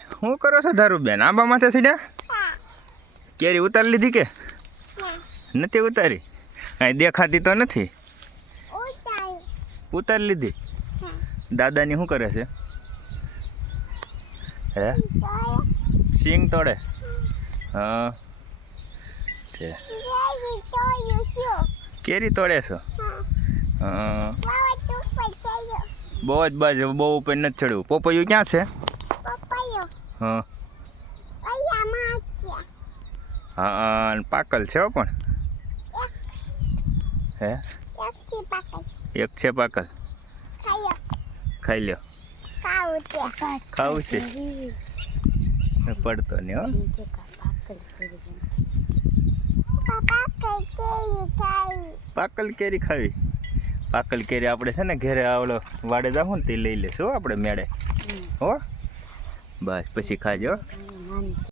શું કરો છો ધારુબેન? આંબા માથે સીડ્યા? કેરી ઉતારી લીધી કે નથી ઉતારી? કાંઈ દેખાતી તો નથી. ઉતારી લીધી? દાદાની શું કરે છે? હે સિંગ તોડે? હા કેરી તોડે છો? હા બહુ જ બાજુ બહુ ઉપર નથી ચડવું. પોપૈયું ક્યાં છે? હા હા પાકલ છે પણ હે એક છે પાકલ. ખાઈ લ્યો. ખાવું છે પડતો નહીં હો. પાકલ કેરી ખાવી? પાકલ કેરી આપણે છે ને ઘરે આવડો વાડે જાવું ને તે લઈ લેશું આપણે મેળે હો. બસ પછી ખાજો.